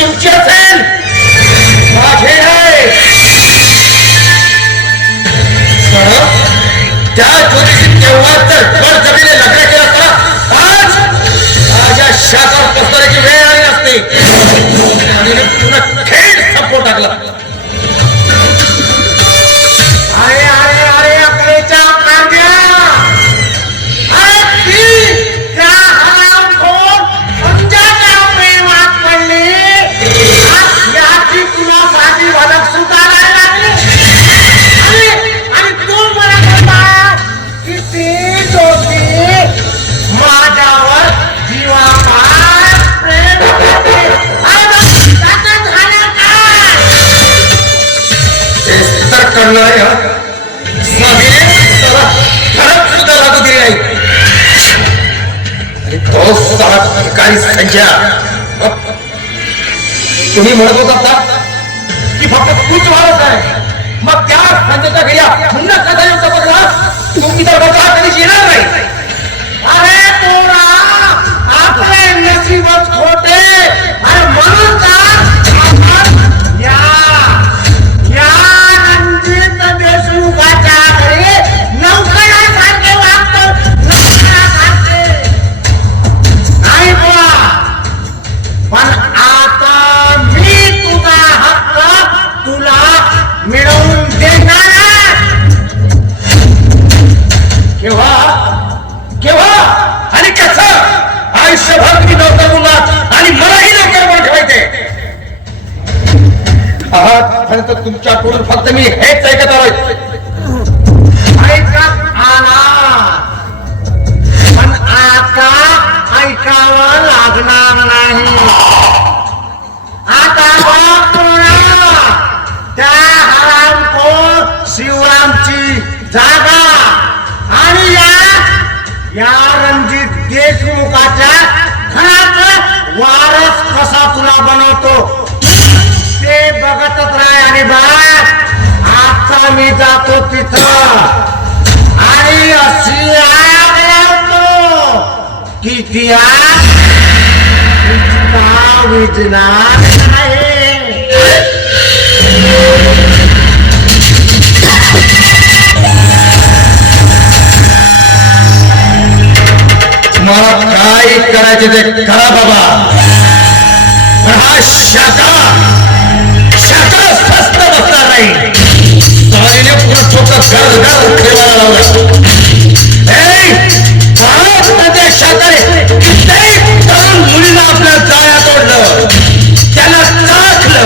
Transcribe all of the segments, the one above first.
तुमची असेल, माझे आहे. त्या ज्योतिषी तेव्हा जर बळजबरीने लग्न केलं असता, आज माझ्या शाखावर पोचण्याची वेळ आली नसते आणि पुन्हा खेळ संपवून टाकला. अरे अरे अरे अकलेच्या कांद्या, अरे ती त्या हरामखोर पंजाच्या प्रेमात पडली, याची तुला साधी भडक सुद्धा नाही लागली. आणि तू मला म्हणता की ती ज्योती माझ्यावर जीवापाड प्रेम करते. अरे त्याचं झालं काय? तेच तर करणार आहे. खरंच सुद्धा लागू दिली नाही. आणि तो सारा अधिकारी संजय, तुम्ही म्हणत होता की फक्त तूच वाढत आहे, मग त्या संजयच्या घरी पुन्हा कसा येऊ शकला? तुम्ही तर बघा कधीच येणार नाही. अरे पोरा, आपले नशीबच खोटे. अरे म्हणून का आपण या रणजित देशमुखाच्या घरी नौकरासारखे वागतो. नौकरासारखे नाही पोरा, पण आता मी तुझा हक्क तुला मिळवून देणार. केव्हा केव्हा आणि कसं? आयुष्यभर मी नोकर मुलात आणि मलाही नोकर म्हणून ठेवायचे आहात. आणि तर तुमच्याकडून फक्त मी हेच ऐकत आलोय. ऐकत आला, पण आता ऐकावं लागणार नाही. आता त्या हरामखोर शिवरामची जागा आणि या रणजित देशमुखाच्या घरात वारस कसा तुला बनवतो ते बघतच राह. आणि बस आता मी जातो तिथं आणि अशी आग लावतो की ती आग विजणार आहे. तुम्हाला काय करायचे ते करा बाबा, पण हा शाखा स्वस्त बसणार नाही. चालीने पुढं छोटं घर ठेवायला लावलं. महाराष्ट्राच्या शाखाने कित्येक तरुण मुलींना आपल्या जाळ्यात ओढलं, त्याला चाखलं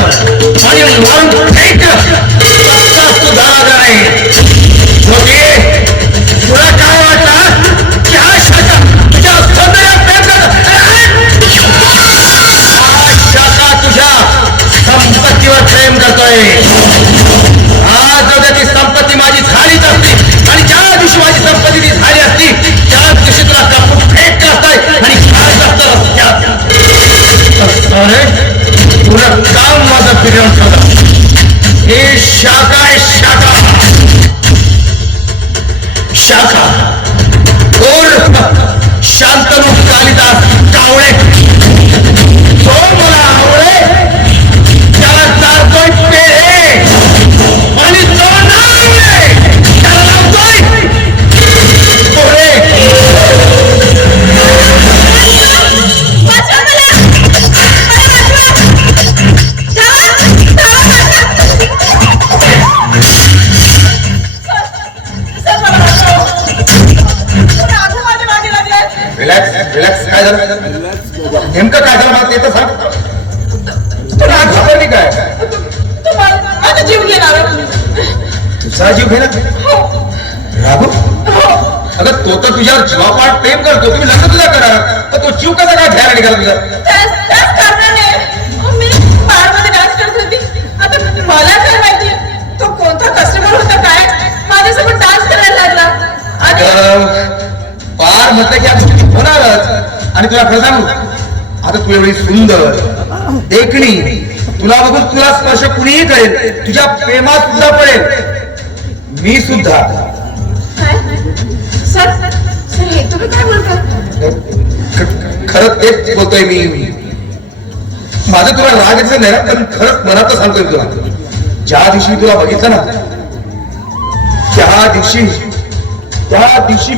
आणि मारून फेकलं. सुधारा नाही. तुला काय वाटतं की हा शाखा तुझ्या सौंदर्यात प्रेम करतो? शाखा तुझ्या संपत्तीवर प्रेम करतोय. आज ती संपत्ती माझी झालीच असती आणि ज्या दिवशी माझी संपत्ती ती झाली असती त्याच दिवशी तुला कापून फेकलं असतं आणि खायचं असतं रस्त्यात. अरे तुला काम माझं फिरवून ठेवलं. हे शाखा आहे, शाखा शाखा शांतनु कालिदास कावळे. तो मला आवडे, त्याला चालतोय पेढे आणि तो नाही त्याला लावतोय पोहे. रिलॅक्स. काय झालं? नेमकं काय झालं मला ते तर सांग. तुला घाबरली काय? माझा जीव घेणार. तुझा जीव घेणार? राघव, अगं तो तर तुझ्यावर जीवापाड प्रेम करतो. तुम्ही लग्न तुझा करा, तर तो जीव कसा काय घ्यायला निघाला तुझा? त्याच कारणाने मी बारमध्ये डान्स करत होती. आता मला काय माहिती तो कोणता कस्टमर होता, काय माझ्यासोबत डान्स करायला लागला. आणि बार म्हटलं की आता तुझी होणारच. आणि तुला खरं सांगू, आता तू एवढी सुंदर देखणी, तुला बघून तुला स्पर्श कुणीही करेल, तुझ्या प्रेमात सुद्धा पडेल. मी सुद्धा. सर हे तुम्ही काय बोलता? खरं तेच बोलतोय मी. माझं तुला राग यायचं नाही ना, पण खरंच मनात सांगतोय तुला, ज्या दिवशी तुला बघितलं ना त्या दिवशी